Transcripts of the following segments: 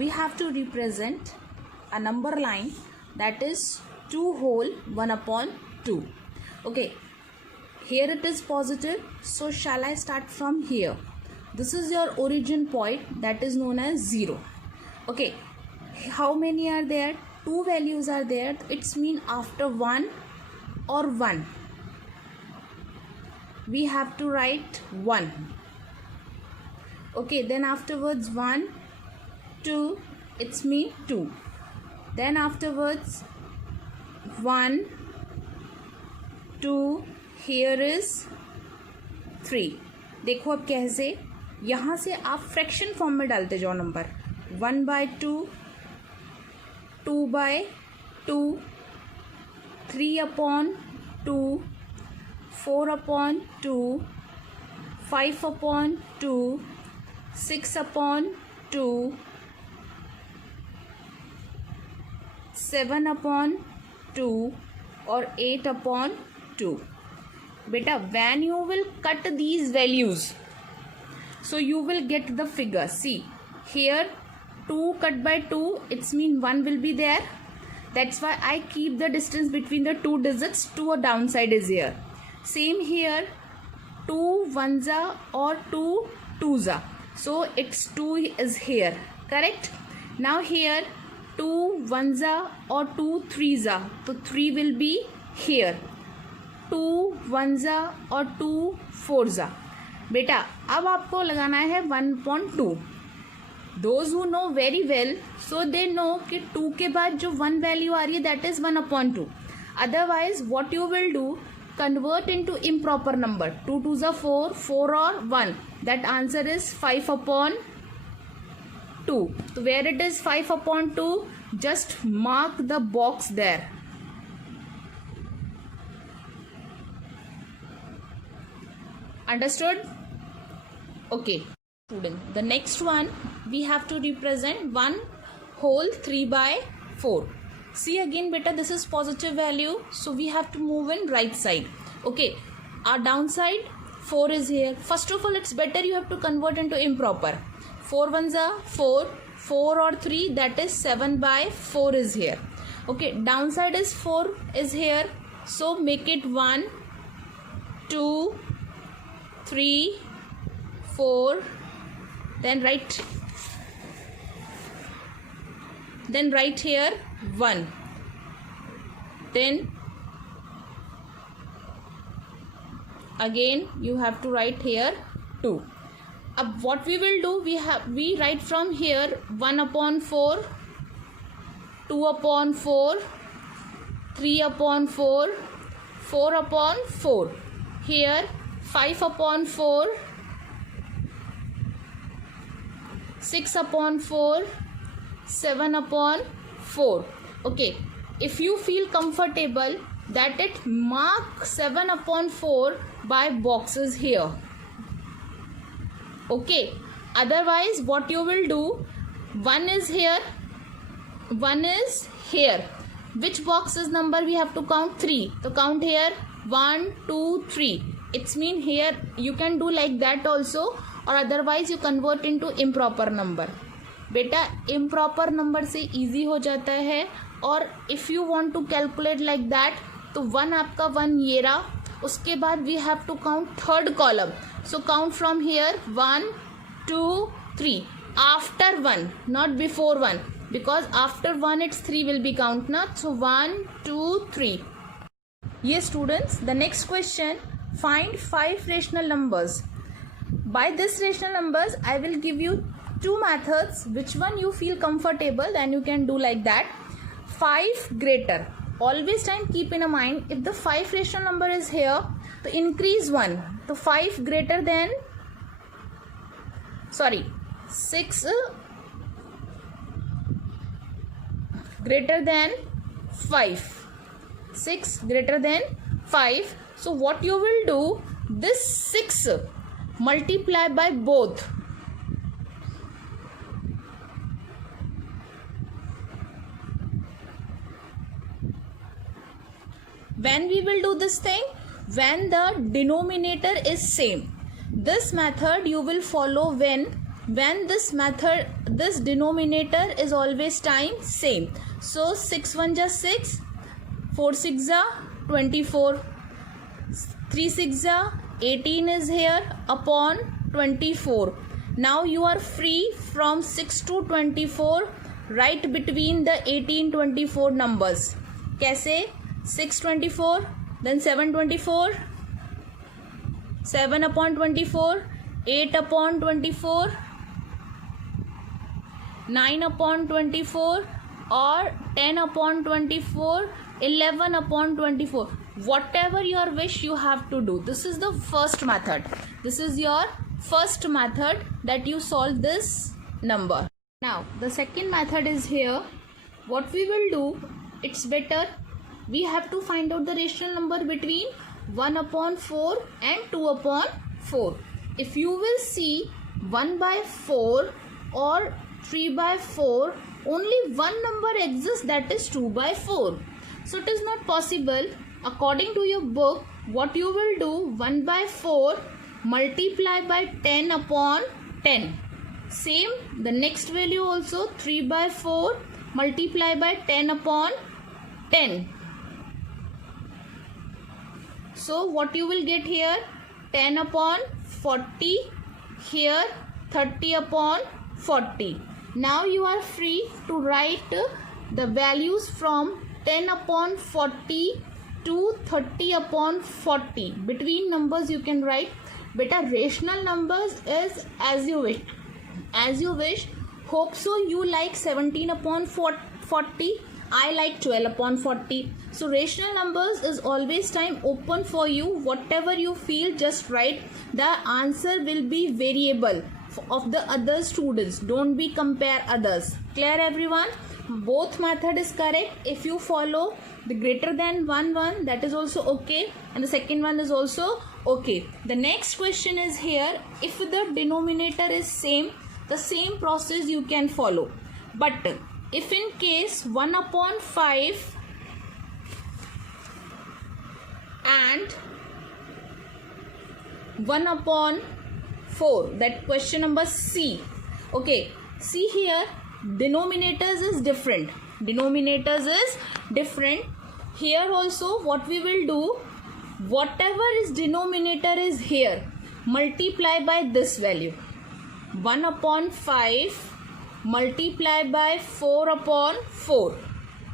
we have to represent a number line that is 2 whole 1 upon 2. Okay, here it is positive, so shall I start from here? This is your origin point, that is known as 0. Okay, how many are there? 2 values are there. It's mean after 1 or 1 we have to write 1. Okay, then afterwards 1 2, it's mean 2. Then afterwards 1 2, here is 3. देखो अब कैसे, यहाँ से आप fraction form में डालते जाओ number. 1/2, 2/2, 3/2, 4/2, 5/2, 6/2, 7/2 और 8/2. Beta, when you will cut these values, so you will get the figure. See here, 2 cut by 2, it's mean 1 will be there. That's why I keep the distance between the 2 digits. 2 or downside is here. Same here, 2 ones or 2 twos are, so it's 2 is here, correct? Now here 2 ones or 2 threes are, so 3 will be here. 2 ones और 2 fours are. बेटा अब आपको लगाना है 1/2. Those who know very well, so they know कि 2 के बाद जो 1 वैल्यू आ रही है that is 1/2. Otherwise what you will do, convert into improper number. 2 2s are 4, 4 or 1. That answer is 5/2. So where it is 5/2, just mark the box there. Understood? Okay, student, the next one we have to represent 1 whole 3/4. See again beta, this is positive value, so we have to move in right side. Okay, our downside 4 is here. First of all, it's better you have to convert into improper. 4 ones are 4, 4 or 3, that is 7/4 is here. Okay, downside is 4 is here, so make it 1 2 3 4, then write here 1, then again you have to write here 2. What we will do, we write from here 1/4, 2/4, 3/4, 4/4, here 5/4, 6/4, 7/4. Okay, if you feel comfortable that it mark 7/4 by boxes here. Okay, otherwise what you will do, 1 is here, 1 is here. Which box is number we have to count? 3. So count here 1 2 3. It's mean here you can do like that also, or otherwise you convert into improper number. बेटा improper number से easy हो जाता है, और if you want to calculate like that, तो 1 आपका 1 ये रहा, उसके बाद we have to count third column. So count from here 1 2 3, after 1, not before 1, because after 1 it's 3 will be count na. So 1 2 3. Yes students, the next question, find 5 rational numbers. By this rational numbers I will give you 2 methods. Which one you feel comfortable, then you can do like that. 5 greater, always time keep in a mind, if the 5 rational number is here, to increase 1, so 5 greater than 6 greater than 5, 6 greater than 5. So what you will do, this 6 multiply by both. When we will do this thing, when the denominator is same. This method you will follow when when this method, this denominator is always time same. So 6 1 ja 6, 4 6 ja 24, 3 6 ja 18 is here upon 24. Now you are free from 6 to 24. Write between the 18 24 numbers. कैसे? 6 24, then 7 24, 7 upon 24, 8 upon 24, 9 upon 24, or 10 upon 24, 11 upon 24. Whatever your wish, you have to do. This is the first method. This is your first method that you solve this number. Now the second method is here. What we will do, it's better, we have to find out the rational number between 1 upon 4 and 2 upon 4. If you will see 1 by 4 or 3 by 4, only one number exists, that is 2 by 4. So it is not possible. According to your book, what you will do, 1 by 4 multiply by 10 upon 10. Same, the next value also 3 by 4 multiply by 10 upon 10. So what you will get here, 10 upon 40, here 30 upon 40. Now you are free to write the values from 10 upon 40 to 30 upon 40. Between numbers you can write. Beta, rational numbers is as you wish. As you wish. Hope so you like 17 upon 40. I like 12 upon 40. So rational numbers is always time open for you. Whatever you feel, just write. The answer will be variable of the other students. Don't be compare others. Clear everyone? Both method is correct. If you follow the greater than 1, that is also okay, and the second one is also okay. The next question is here. If the denominator is same, the same process you can follow. But if in case 1 upon 5 and 1 upon 4, that question number C. Okay, see here, denominators is different. Denominators is different. Here also what we will do, whatever is denominator is here, multiply by this value. 1 upon 5 multiply by 4 upon 4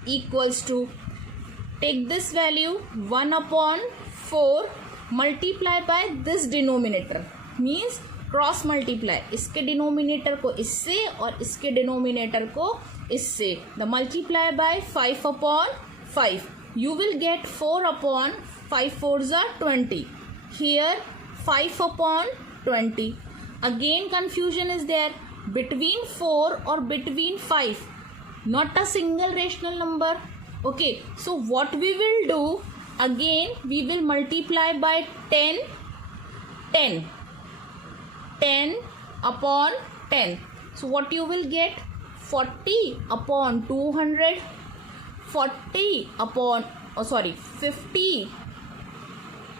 equals to, take this value 1 upon 4 multiply by this denominator, means cross multiply, इसके denominator को इससे और इसके denominator को इससे. The multiply by 5 upon 5, you will get 4 upon 5 4s are 20. Here 5 upon 20. Again confusion is there between 4 or between 5. Not a single rational number. Okay, so what we will do, again we will multiply by 10 upon 10. So what you will get, 40 upon 200, 50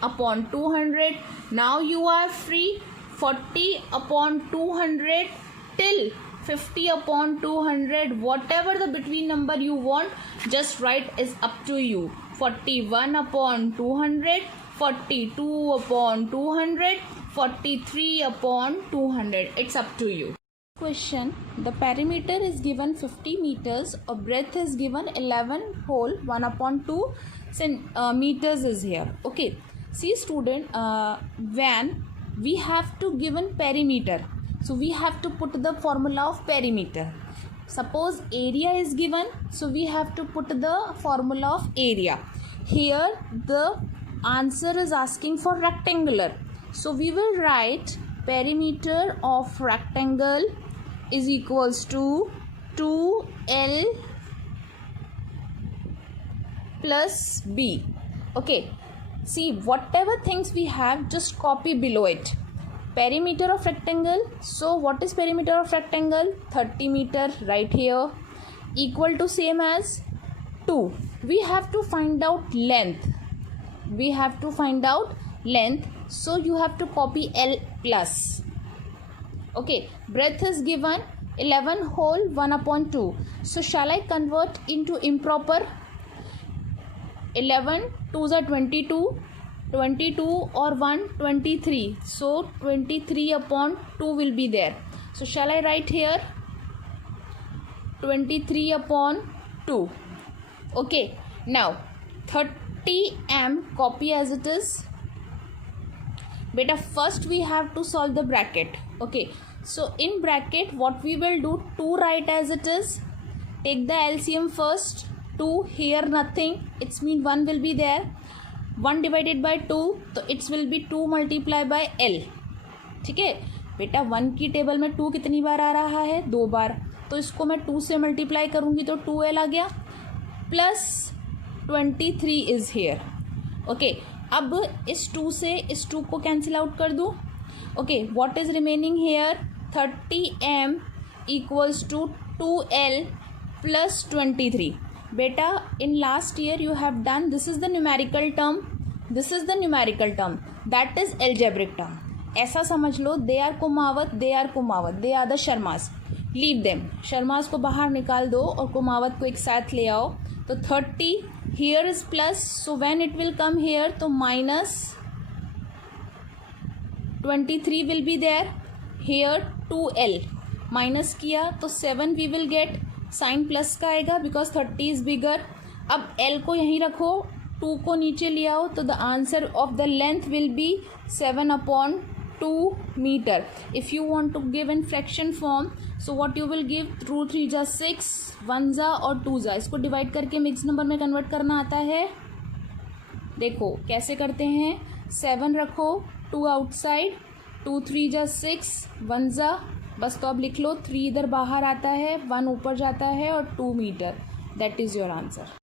upon 200. Now you are free, 40 upon 200 till 50 upon 200. Whatever the between number you want, just write, is up to you. 41 upon 200, 42 upon 200, 43 upon 200. It's up to you. Question. The perimeter is given 50 meters or breadth is given 11 whole 1 upon 2 meters is here. Okay. See student, when we have to given perimeter, so we have to put the formula of perimeter. Suppose area is given, so we have to put the formula of area. Here the answer is asking for rectangular, so we will write perimeter of rectangle is equals to 2L plus B. Okay, see, whatever things we have, just copy below it. Perimeter of rectangle, so what is perimeter of rectangle? 30 meter right here, equal to same as 2. We have to find out length. So you have to copy L plus. Okay, breadth is given 11 whole 1/2. So shall I convert into improper? 11 2s are 22, 22 or 1 23. So 23/2 will be there. So shall I write here 23/2? Okay, now 30 m copy as it is. Beta, first we have to solve the bracket. Okay, so in bracket what we will do, 2 write as it is. Take the LCM first. 2 here nothing, it's mean 1 will be there. 1 divided by 2, तो it will be 2 multiply by L. ठीक है बेटा, 1 की table में 2 कितनी बार आ रहा है? 2 बार. तो इसको मैं 2 से मल्टीप्लाई करूँगी तो 2L आ गया, प्लस 23 इज हेयर. ओके, अब इस 2 से इस 2 को कैंसिल आउट कर दूँ. Okay, what is remaining here? 30m equals to 2L plus 23. बेटा, in last year you have done, this is the numerical term, this is the numerical term, that is algebraic term. ऐसा समझ लो, they are Kumawat, they are Kumawat, they are the Sharmas. Leave them, Sharmas को बाहर निकाल दो और कुमावत को एक साथ ले आओ. तो 30 here is plus, so when it will come here, तो minus 23 will be there. Here 2L minus किया तो 7 we will get, sign plus का आएगा because 30 is bigger. अब L को यहीं रखो, 2 को नीचे ले आओ, तो the answer of the length will be 7/2 meter. If you want to give in fraction form, so what you will give, 2 3 जा 6, 1 जा और 2 जा, इसको डिवाइड करके मिक्स नंबर में कन्वर्ट करना आता है. देखो कैसे करते हैं, 7 रखो, 2 आउटसाइड, 2 3 जा 6, 1 जा, बस तो अब लिख लो 3 इधर बाहर आता है, 1 ऊपर जाता है और 2 metre. That is your answer.